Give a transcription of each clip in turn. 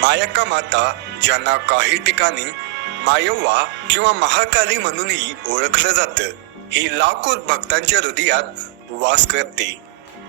मायक्का माता, ज्यांना काही ठिकाणी मायव्वा किंवा महाकाली म्हणूनही ओळखलं जातं, ही लाखो भक्तांच्या हृदयात वास करते.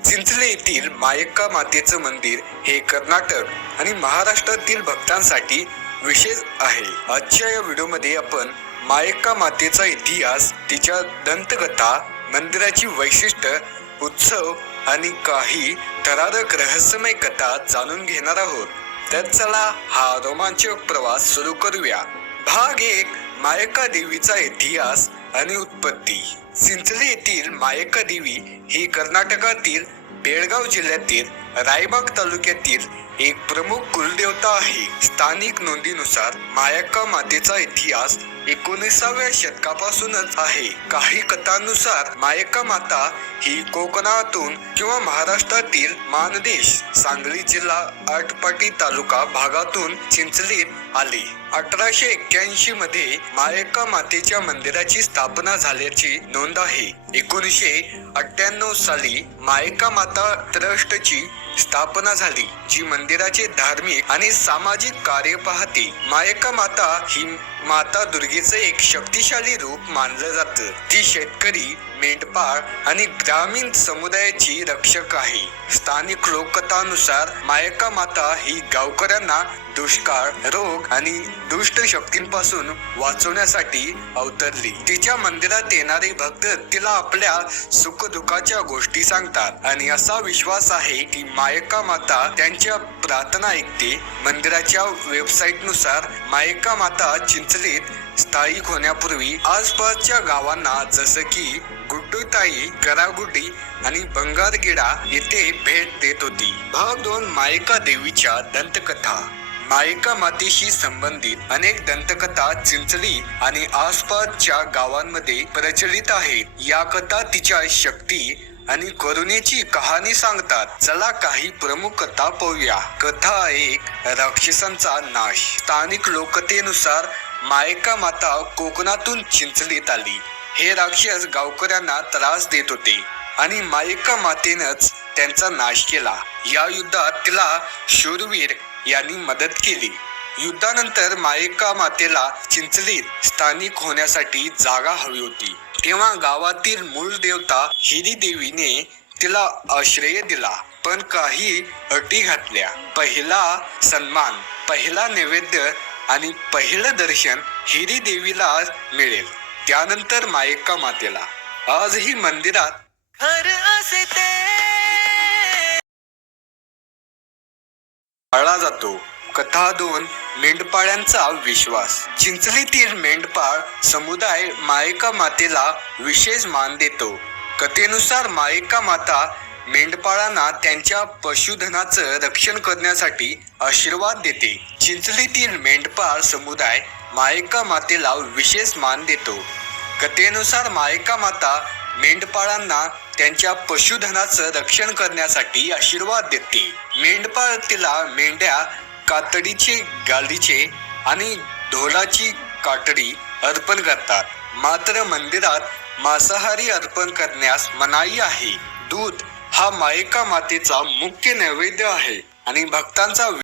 चिंचले येथील मायक्का मातेचं मंदिर हे कर्नाटक आणि महाराष्ट्रातील भक्तांसाठी विशेष आहे. आजच्या या व्हिडिओमध्ये आपण मायक्का मातेचा इतिहास, तिच्या दंतकथा, मंदिराची वैशिष्ट्य, उत्सव आणि काही थरारक रहस्यमय कथा जाणून घेणार आहोत. तर चला हा रोमांचक प्रवास सुरू करूया. भाग 1. मायक्का देवीचा इतिहास आणि उत्पत्ती. चिंचले येथील मायक्का देवी ही कर्नाटकातील बेळगाव जिल्ह्यातील रायबाग तालुक्यातील एक प्रमुख कुलदेवता आहे. स्थानिक नोंदीनुसार मायक्का मातेचा इतिहास 19व्या शतकापासूनच आहे. काही कथांनुसार मायक्का माता ही कोकणातून किंवा महाराष्ट्रातील मानदेश, सांगली जिल्हा, आटपाडी तालुका भागातून चिंचलीत आली. 1881 मध्ये मायक्का मातेच्या मंदिराची स्थापना झाल्याची नोंद आहे. 1998 साली मायक्का माता ट्रस्टची स्थापना झाली, जी मंदिराचे धार्मिक आणि सामाजिक कार्य पाहते. मायक्का माता ही माता दुर्गेचं एक शक्तिशाली रूप मानलं जातं. ती शेतकरी, मेंढपाळ आणि ग्रामीण समुदायाची रक्षक आहे. स्थानिक लोककथानुसार मायक्का माता ही गावकऱ्यांना दुष्काळ, रोग आणि दुष्ट शक्तींपासून वाचवण्यासाठी अवतरली. तिच्या मंदिरात येणारे भक्त तिला आपल्या सुखदुःखाच्या गोष्टी सांगतात आणि असा विश्वास आहे की मायक्का माता त्यांच्या प्रार्थना ऐकते. मंदिराच्या वेबसाईट नुसार मायक्का माता चिंचलीत स्थायिक होण्यापूर्वी आसपासच्या गावांना जसं की गुड्डूताई, करागुडी आणि बंगारगेडा येथे भेट देत होती. भाग 2. मायक्का देवीच्या दंतकथा. मायक्का मातेशी संबंधित अनेक दंतकथा चिंचली आणि आसपासच्या गावांमध्ये प्रचलित आहेत. या कथा तिच्या शक्ती आणि करुणेची कहाणी सांगतात. चला काही प्रमुख कथा पाहूया. कथा 1. राक्षसांचा नाश. स्थानिक लोककथेनुसार मायक्का माता कोकणातून चिंचलीत आली. हे राक्षस गावकऱ्यांना त्रास देत होते आणि मायक्का मातेनंच त्यांचा नाश केला. या युद्धात तिला शूरवीर यांनी मदत केली. युद्धानंतर मायक्का मातेला चिंचलीत स्थानिक होण्यासाठी जागा हवी होती. तेव्हा गावातील मूळ देवता हिरी देवीने तिला आश्रय दिला, पण काही अटी घातल्या. पहिला सन्मान, पहिला नैवेद्य आणि पहिलं दर्शन हिरी देवीला मिळेल. त्यानंतर मायक्का मातेला. आजही मंदिरात पाळला जातो. कथा 2. मेंढपाळांचा विश्वास. चिंचलीतील मेंढपाळ समुदाय मायक्का मातेला विशेष मान देतो. कथेनुसार मायक्का माता मेंढपाळांना त्यांच्या पशुधनाचं रक्षण करण्यासाठी आशीर्वाद देते. चिंचलीतील मेंढपाळ समुदाय मायक्का मातेला विशेष मान देतो. कथेनुसार मायक्का माता मेंढपाळांना त्यांच्या पशुधनाचं रक्षण करण्यासाठी आशीर्वाद देते. मेंढपाळ तिला मेंढ्या, कातडीचे गालीचे आणि ढोलाची कातडी अर्पण करतात. मात्र मंदिरात मांसाहारी अर्पण करण्यास मनाई आहे. दूध हा मायक्का मातेचा मुख्य नैवेद्य आहे आणि भक्तांचा